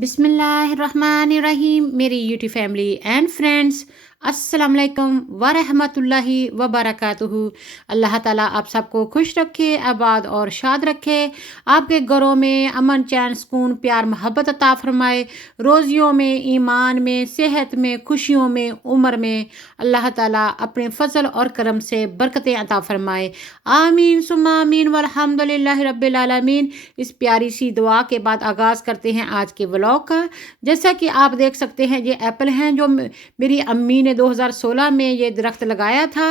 बिस्मिल्लाहिर्रहमानिर्रहीम। मेरी YouTube family and friends, अस्सलाम वालेकुम व रहमतुल्लाहि व बरकातुहू। अल्लाह ताला आप सबको खुश रखे, आबाद और शाद रखे। आपके घरों में अमन, चैन, सुकून, प्यार, मोहब्बत अता फरमाए। रोज़ियों में, ईमान में, सेहत में, खुशियों में, उम्र में अल्लाह ताला अपने फ़ज़ल और करम से बरकतें अता फरमाए। आमीन सुम्मा आमीन वल्हम्दुलिल्लाहि रब्बिल आलमीन। इस प्यारी सी दुआ के बाद आगाज़ करते हैं आज के व्लॉग का। जैसा कि आप देख सकते हैं, ये एप्पल हैं जो मेरी अम्मी ने 2016 में ये दरख्त लगाया था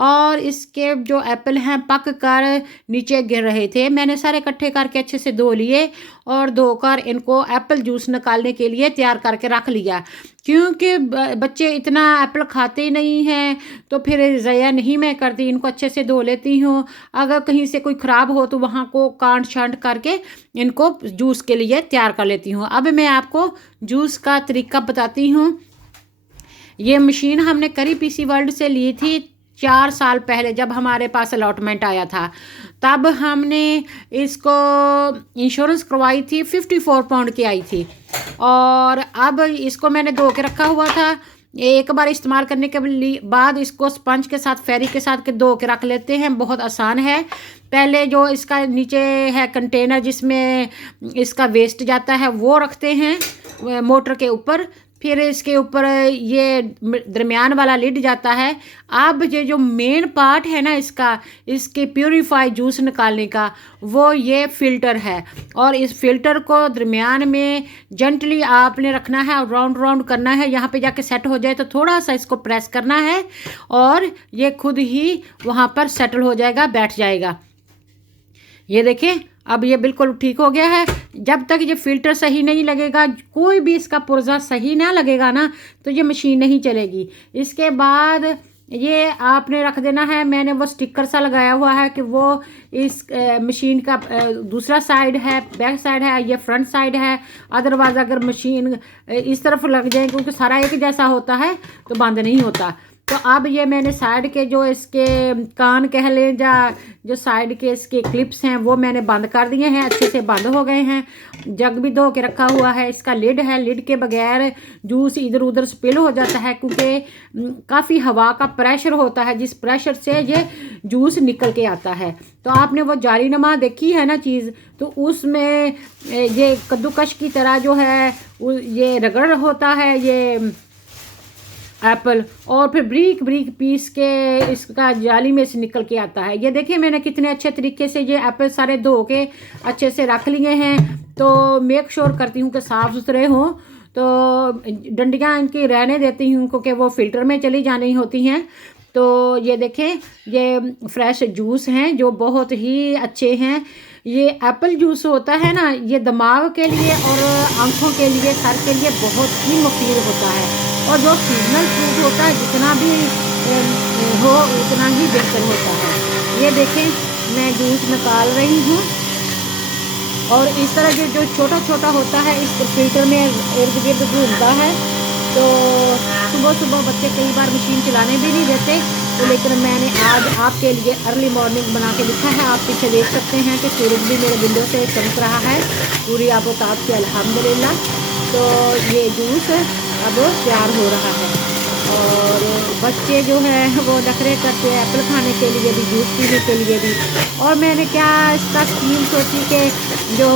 और इसके जो एप्पल हैं पक कर नीचे गिर रहे थे। मैंने सारे इकट्ठे करके अच्छे से धो लिए और धोकर इनको एप्पल जूस निकालने के लिए तैयार करके रख लिया, क्योंकि बच्चे इतना एप्पल खाते ही नहीं हैं, तो फिर ज़या नहीं मैं करती, इनको अच्छे से धो लेती हूँ। अगर कहीं से कोई ख़राब हो तो वहाँ को काट छांट करके इनको जूस के लिए तैयार कर लेती हूँ। अब मैं आपको जूस का तरीका बताती हूँ। ये मशीन हमने करी पीसी वर्ल्ड से ली थी 4 साल पहले, जब हमारे पास अलॉटमेंट आया था। तब हमने इसको इंश्योरेंस करवाई थी, 54 पाउंड की आई थी। और अब इसको मैंने धो के रखा हुआ था। एक बार इस्तेमाल करने के बाद इसको स्पंज के साथ, फेरी के साथ के धो के रख लेते हैं। बहुत आसान है। पहले जो इसका नीचे है कंटेनर जिसमें इसका वेस्ट जाता है, वो रखते हैं मोटर के ऊपर। फिर इसके ऊपर ये दरमियान वाला लिड जाता है। अब ये जो मेन पार्ट है ना इसका, इसके प्योरीफाई जूस निकालने का, वो ये फ़िल्टर है। और इस फ़िल्टर को दरमियान में जेंटली आपने रखना है और राउंड राउंड करना है। यहाँ पे जाके सेट हो जाए तो थोड़ा सा इसको प्रेस करना है और ये खुद ही वहाँ पर सेटल हो जाएगा, बैठ जाएगा। ये देखें, अब ये बिल्कुल ठीक हो गया है। जब तक ये फ़िल्टर सही नहीं लगेगा, कोई भी इसका पुर्जा सही ना लगेगा ना, तो ये मशीन नहीं चलेगी। इसके बाद ये आपने रख देना है। मैंने वो स्टिकर सा लगाया हुआ है कि वो इस मशीन का दूसरा साइड है, बैक साइड है, ये फ्रंट साइड है। अदरवाइज़ अगर मशीन इस तरफ लग जाए, क्योंकि सारा एक जैसा होता है, तो बंद नहीं होता। तो अब ये मैंने साइड के जो इसके कान कह लें या जो साइड के इसके क्लिप्स हैं, वो मैंने बंद कर दिए हैं, अच्छे से बंद हो गए हैं। जग भी धो के रखा हुआ है। इसका लिड है, लिड के बगैर जूस इधर उधर स्पिल हो जाता है, क्योंकि काफ़ी हवा का प्रेशर होता है, जिस प्रेशर से ये जूस निकल के आता है। तो आपने वो जाली नुमा देखी है ना चीज़, तो उसमें ये कद्दूकश की तरह जो है ये रगड़ होता है ये एप्पल, और फिर ब्रीक ब्रीक पीस के इसका जाली में से निकल के आता है। ये देखिए मैंने कितने अच्छे तरीके से ये एप्पल सारे धो के अच्छे से रख लिए हैं। तो मेक श्योर करती हूँ कि साफ़ सुथरे हों। तो डंडियाँ इनकी रहने देती हूँ, क्योंकि वो फ़िल्टर में चली जानी होती हैं। तो ये देखें, ये फ्रेश जूस हैं जो बहुत ही अच्छे हैं। ये एप्पल जूस होता है ना, ये दिमाग के लिए और आँखों के लिए, सर के लिए बहुत ही मुफीद होता है। और जो सीजनल फ्रूट होता है, जितना भी हो उतना ही बेहतर होता है। ये देखें, मैं जूस निकाल रही हूँ। और इस तरह जो छोटा छोटा होता है, इस फिल्टर में इर्द गिर्द घूमता है। तो सुबह सुबह बच्चे कई बार मशीन चलाने भी नहीं देते, तो लेकिन मैंने आज आपके लिए अर्ली मॉर्निंग बना के लिखा है। आप पीछे देख सकते हैं कि सूरज भी मेरे विंडो से चमक रहा है, पूरी आबोताब से अल्हम्दुलिल्लाह। तो ये जूस अब तैयार हो रहा है। और बच्चे जो है वो नखरे करते हैं एप्पल खाने के लिए भी, जूस पीने के लिए भी। और मैंने क्या इसका स्कीम सोची कि जो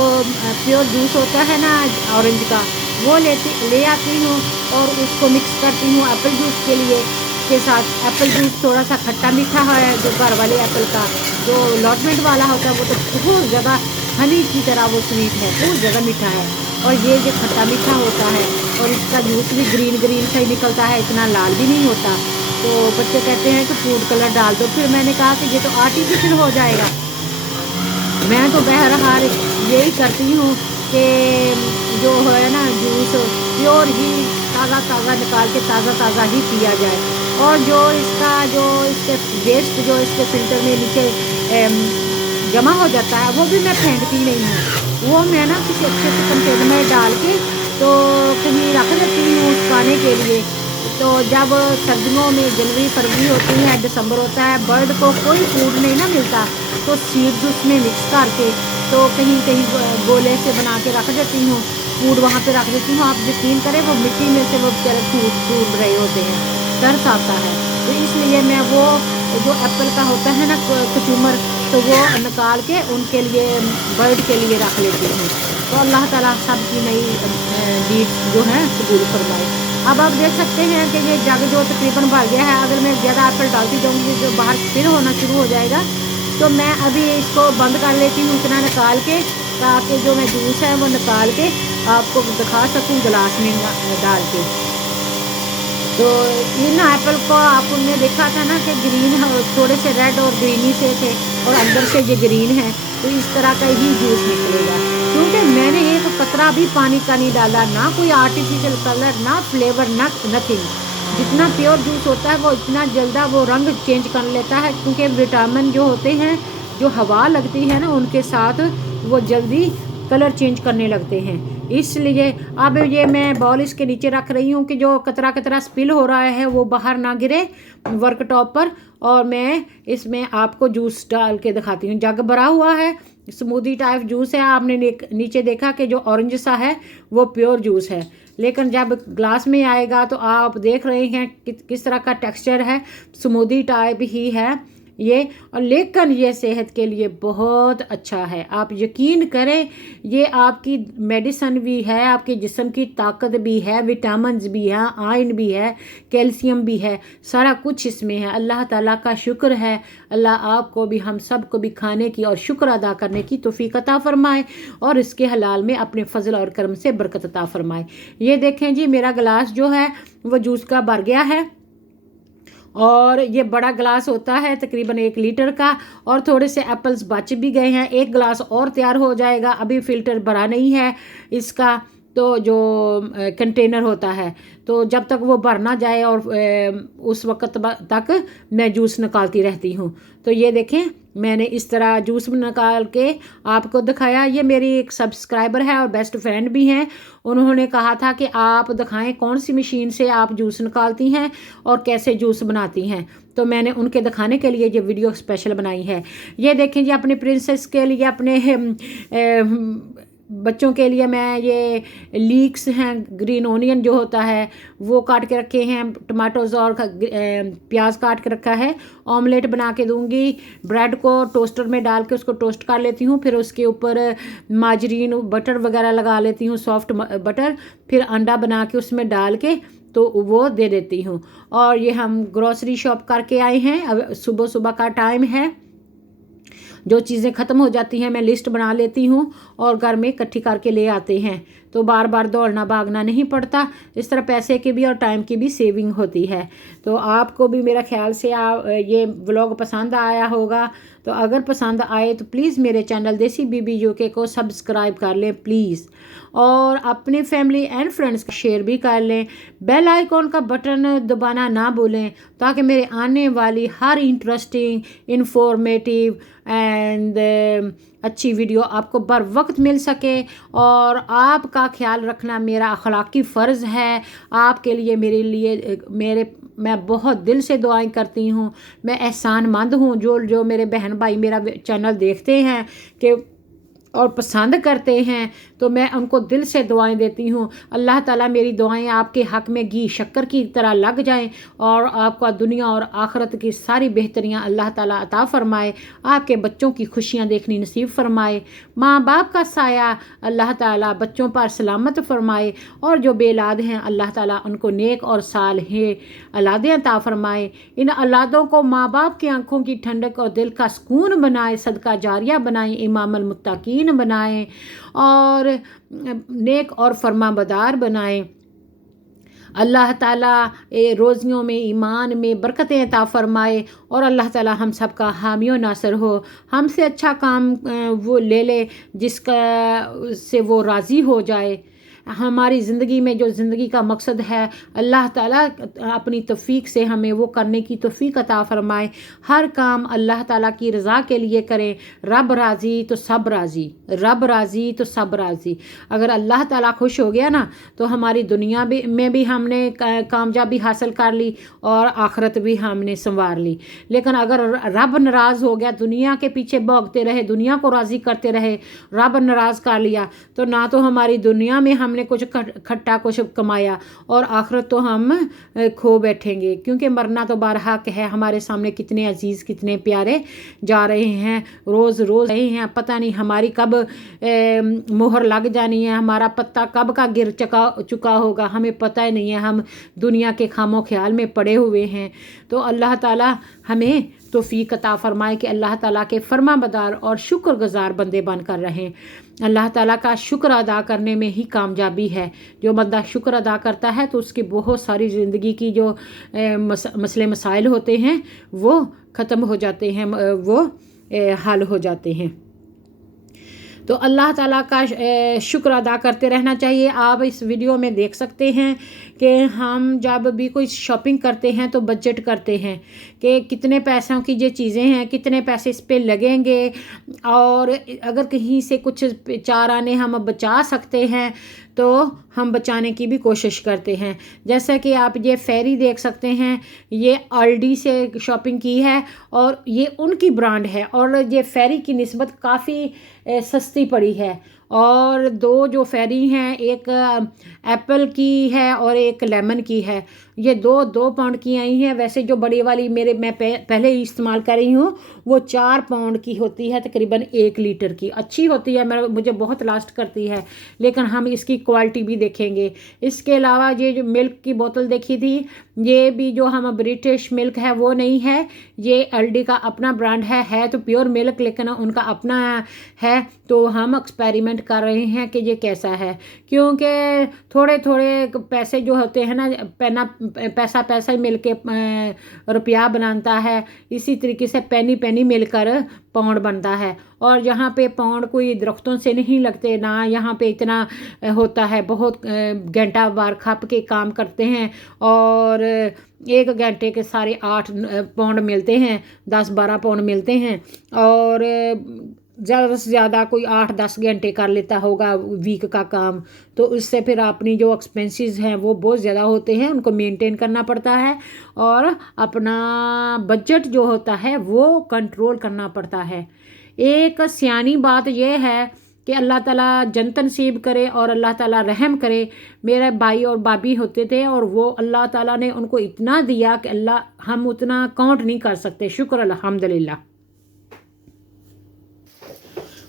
प्योर जूस होता है ना ऑरेंज का, वो ले आती हूँ और उसको मिक्स करती हूँ एप्पल जूस के लिए के साथ। एप्पल जूस थोड़ा सा खट्टा मीठा है, जो घर वाले एप्पल का जो अलॉटमेंट वाला होता है वो तो बहुत ज़्यादा हनी की तरह वो स्वीट है, बहुत ज़्यादा मीठा है। और ये जो खट्टा मीठा होता है, और इसका जूस भी ग्रीन ग्रीन सा ही निकलता है, इतना लाल भी नहीं होता। तो बच्चे कहते हैं कि फूड कलर डाल दो, फिर मैंने कहा कि ये तो आर्टिफिशियल हो जाएगा। मैं तो बहरहाल यही करती हूँ कि जो है ना जूस प्योर ही ताज़ा ताज़ा निकाल के ताज़ा ताज़ा ही पिया जाए। और जो इसके वेस्ट जो इसके फिल्टर में नीचे जमा हो जाता है, वो भी मैं फेंकती नहीं हूँ। वो मैं ना किसी अच्छे से कंटेनर में डाल के तो कहीं रख देती हूँ सुखाने के लिए। तो जब सर्दियों में जनवरी फरवरी होती है, दिसंबर होता है, बर्ड को कोई फूड नहीं ना मिलता, तो सीड्स उसमें मिक्स करके तो कहीं कहीं गोले से बना के रख देती हूँ, फूड वहाँ पे रख देती हूँ। आप यकीन करें वो मिट्टी में से वो बेचारे फूट रहे होते हैं, तरस आता है। तो इसलिए मैं वो जो एप्पल का होता है ना कचूमर, तो वो निकाल के उनके लिए बर्ड के लिए रख लेती हूँ। तो अल्लाह ताला सबकी नई नीड जो है कबूल फरमाए। अब आप देख सकते हैं कि ये जग जो तकरीबन भर गया है। अगर मैं ज़्यादा एप्पल डालती जाऊँगी जो बाहर फिर होना शुरू हो जाएगा, तो मैं अभी इसको बंद कर लेती हूँ इतना निकाल के, ताकि जो मैं जूस है वो निकाल के आपको दिखा सकूँ गिलास में डाल के। तो इन एप्पल को आपने देखा था ना कि ग्रीन थोड़े से रेड और ग्रीनी से थे और अंदर से ये ग्रीन है, तो इस तरह का ही जूस निकलेगा। क्योंकि मैंने एक कतरा भी पानी का नहीं डाला, ना कोई आर्टिफिशियल कलर, ना फ्लेवर, ना नथिंग। जितना प्योर जूस होता है वो इतना जल्दा वो रंग चेंज कर लेता है, क्योंकि विटामिन जो होते हैं, जो हवा लगती है ना उनके साथ, वो जल्दी कलर चेंज करने लगते हैं। इसलिए अब ये मैं बॉल इसके नीचे रख रही हूँ कि जो कतरा कतरा स्पिल हो रहा है वो बाहर ना गिरे वर्क टॉप पर। और मैं इसमें आपको जूस डाल के दिखाती हूँ। जग भरा हुआ है, स्मूदी टाइप जूस है। आपने नीचे देखा कि जो ऑरेंज सा है वो प्योर जूस है, लेकिन जब ग्लास में आएगा तो आप देख रहे हैं किस तरह का टेक्सचर है, स्मूदी टाइप ही है ये। और लेकिन ये सेहत के लिए बहुत अच्छा है। आप यकीन करें, ये आपकी मेडिसिन भी है, आपके जिस्म की ताकत भी है, विटामिन्स भी हैं, आयरन भी है, कैल्शियम भी है, सारा कुछ इसमें है। अल्लाह ताला का शुक्र है। अल्लाह आपको भी, हम सब को भी खाने की और शुक्र अदा करने की तौफीक अता फरमाए और इसके हलाल में अपने फजल और करम से बरकत अता फरमाए। ये देखें जी, मेरा गिलास जो है वो जूस का भर गया है और ये बड़ा गिलास होता है तकरीबन 1 लीटर का, और थोड़े से एप्पल्स बच भी गए हैं। एक गिलास और तैयार हो जाएगा, अभी फ़िल्टर भरा नहीं है इसका, तो जो कंटेनर होता है, तो जब तक वो भर ना जाए और उस वक्त तक मैं जूस निकालती रहती हूँ। तो ये देखें, मैंने इस तरह जूस निकाल के आपको दिखाया। ये मेरी एक सब्सक्राइबर है और बेस्ट फ्रेंड भी हैं, उन्होंने कहा था कि आप दिखाएं कौन सी मशीन से आप जूस निकालती हैं और कैसे जूस बनाती हैं। तो मैंने उनके दिखाने के लिए ये वीडियो स्पेशल बनाई है। ये देखें जी, अपने प्रिंसेस के लिए, अपने बच्चों के लिए मैं ये लीक्स हैं, ग्रीन ओनियन जो होता है वो काट के रखे हैं, टमाटोज और प्याज काट के रखा है। ऑमलेट बना के दूंगी। ब्रेड को टोस्टर में डाल के उसको टोस्ट कर लेती हूँ, फिर उसके ऊपर माजरीन बटर वगैरह लगा लेती हूँ, सॉफ्ट बटर, फिर अंडा बना के उसमें डाल के तो वो दे देती हूँ। और ये हम ग्रॉसरी शॉप करके आए हैं, अब सुबह सुबह का टाइम है, जो चीज़ें ख़त्म हो जाती हैं मैं लिस्ट बना लेती हूँ और घर में इकट्ठी करके ले आते हैं, तो बार बार दौड़ना भागना नहीं पड़ता। इस तरह पैसे की भी और टाइम की भी सेविंग होती है। तो आपको भी मेरा ख्याल से ये व्लॉग पसंद आया होगा। तो अगर पसंद आए तो प्लीज़ मेरे चैनल देसी बीबी यूके को सब्सक्राइब कर लें प्लीज़, और अपने फैमिली एंड फ्रेंड्स को शेयर भी कर लें। बेल आइकॉन का बटन दबाना ना भूलें, ताकि मेरे आने वाली हर इंटरेस्टिंग, इंफॉर्मेटिव एंड अच्छी वीडियो आपको बर वक्त मिल सके। और आपका ख्याल रखना मेरा अखलाकी फ़र्ज़ है। आपके लिए, मेरे लिए, मैं बहुत दिल से दुआएं करती हूँ। मैं एहसानमंद हूँ जो मेरे बहन भाई मेरा चैनल देखते हैं कि और पसंद करते हैं, तो मैं उनको दिल से दुआएं देती हूँ। अल्लाह ताला मेरी दुआएं आपके हक़ में घी शक्कर की तरह लग जाएं और आपका दुनिया और आखिरत की सारी बेहतरियाँ अल्लाह ताला अता फ़रमाए। आपके बच्चों की खुशियाँ देखनी नसीब फ़रमाए। माँ बाप का साया अल्लाह ताला बच्चों पर सलामत फ़रमाए, और जो बेलाद हैं अल्लाह ताला उनको नेक और सालेह औलादें अता फ़रमाए। इन औलादों को माँ बाप की आँखों की ठंडक और दिल का सुकून बनाए, सदका जारिया बनाए, इमामुल मुत्तकीन बनाएं और नेक और फरमाबरदार बनाएं। अल्लाह ताला रोज़ियों में, ईमान में बरकतें अता फ़रमाए, और अल्लाह ताला हम सब का हामी और नासर हो। हमसे अच्छा काम वो ले ले जिसका से वो राज़ी हो जाए। हमारी ज़िंदगी में जो ज़िंदगी का मकसद है, अल्लाह ताला अपनी तौफीक से हमें वो करने की तौफीक अता फ़रमाए। हर काम अल्लाह ताला की रज़ा के लिए करें। रब राज़ी तो सब राज़ी, रब राज़ी तो सब राज़ी। अगर अल्लाह ताला खुश हो गया ना, तो हमारी दुनिया में भी हमने कामयाबी हासिल कर ली और आखिरत भी हमने संवार ली। लेकिन अगर रब नाराज़ हो गया, दुनिया के पीछे भागते रहे, दुनिया को राज़ी करते रहे, रब नाराज़ कर लिया, तो ना तो हमारी दुनिया में हमने कुछ खट्टा कुछ कमाया और आखिरत तो हम खो बैठेंगे। क्योंकि मरना तो बारहक है। हमारे सामने कितने अजीज़ कितने प्यारे जा रहे हैं, रोज़ रोज़ रहे हैं। पता नहीं हमारी कब मोहर लग जानी है, हमारा पत्ता कब का गिर चुका होगा, हमें पता ही नहीं है। हम दुनिया के खामो ख्याल में पड़े हुए हैं। तो अल्लाह ताला हमें तौफीक अता फ़रमाए कि अल्लाह ताला के फरमाबरदार और शुक्रगुज़ार बंदे बनकर रहें। अल्लाह ताला का शुक्र अदा करने में ही कामयाबी है। जो बंदा शुक्र अदा करता है तो उसकी बहुत सारी ज़िंदगी की जो मसले मसाइल होते हैं वो ख़त्म हो जाते हैं, वो हल हो जाते हैं। तो अल्लाह ताला का शुक्र अदा करते रहना चाहिए। आप इस वीडियो में देख सकते हैं कि हम जब भी कोई शॉपिंग करते हैं तो बजट करते हैं कि कितने पैसों की ये चीज़ें हैं, कितने पैसे इस पे लगेंगे, और अगर कहीं से कुछ चार आने हम बचा सकते हैं तो हम बचाने की भी कोशिश करते हैं। जैसा कि आप ये फेरी देख सकते हैं, ये अल्डी से शॉपिंग की है और ये उनकी ब्रांड है और ये फेरी की निस्बत काफ़ी सस्ती पड़ी है। और दो जो फेरी हैं, एक एप्पल की है और एक लेमन की है। ये दो पाउंड की आई हैं। वैसे जो बड़ी वाली मैं पहले ही इस्तेमाल कर रही हूँ वो 4 पाउंड की होती है, तकरीबन 1 लीटर की। अच्छी होती है, मुझे बहुत लास्ट करती है। लेकिन हम इसकी क्वालिटी भी देखेंगे। इसके अलावा ये जो मिल्क की बोतल देखी थी, ये भी जो हम ब्रिटिश मिल्क है वो नहीं है, ये अल्डी का अपना ब्रांड है तो प्योर मिल्क, लेकिन उनका अपना है। तो हम एक्सपेरिमेंट कर रहे हैं कि ये कैसा है, क्योंकि थोड़े थोड़े पैसे जो होते हैं ना, पैसा ही मिलके रुपया बनाता है। इसी तरीके से पेनी पेनी मिलकर पाउंड बनता है। और यहाँ पे पाउंड कोई दरख्तों से नहीं लगते ना, यहाँ पे इतना होता है, बहुत घंटा वार खप के काम करते हैं और 1 घंटे के सारे 8 पाउंड मिलते हैं, 10-12 पाउंड मिलते हैं। और ज़्यादा से ज़्यादा कोई 8-10 घंटे कर लेता होगा वीक का काम। तो उससे फिर अपनी जो एक्सपेंसेस हैं वो बहुत ज़्यादा होते हैं, उनको मेंटेन करना पड़ता है और अपना बजट जो होता है वो कंट्रोल करना पड़ता है। एक सियानी बात यह है कि अल्लाह ताला जन्नत नसीब करे और अल्लाह ताला रहम करे। मेरे भाई और भाभी होते थे और वो अल्लाह ताला ने उनको इतना दिया कि हम उतना काउंट नहीं कर सकते। शुक्र अल्हम्दुलिल्लाह।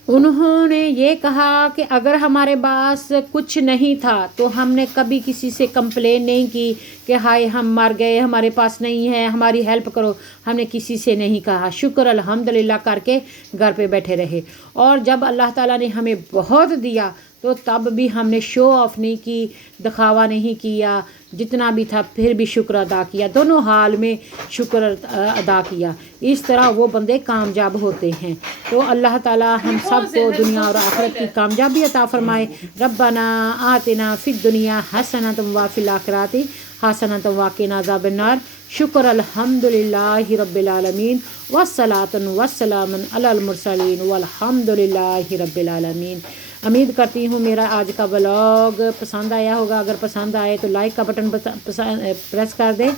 उन्होंने ये कहा कि अगर हमारे पास कुछ नहीं था तो हमने कभी किसी से कंप्लेन नहीं की कि हाय हम मर गए, हमारे पास नहीं है, हमारी हेल्प करो। हमने किसी से नहीं कहा, शुक्र अल्हम्दुलिल्लाह करके घर पे बैठे रहे। और जब अल्लाह ताला ने हमें बहुत दिया तो तब भी हमने शो ऑफ नहीं की, दिखावा नहीं किया, जितना भी था फिर भी शुक्र अदा किया, दोनों हाल में शुक्र अदा किया। इस तरह वो बंदे कामयाब होते हैं। तो अल्लाह ताला हम सब को दुनिया और आखिरत की कामयाबी अता फरमाए। रब्बना आतिना फिद दुनिया हसनतम व फिल आखिराति हसनतम व क़िना अज़ाबन्नार। शुक्र अल्हम्दुलिल्लाहि रब्बिल आलमीन वस्सलातु वस्सलामुन अलल मुरसलीन वल्हम्दुलिल्लाहि रब्बिल आलमीन। उम्मीद करती हूँ मेरा आज का व्लॉग पसंद आया होगा। अगर पसंद आए तो लाइक का बटन प्रेस कर दें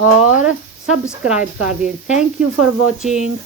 और सब्सक्राइब कर दें। Thank you for watching.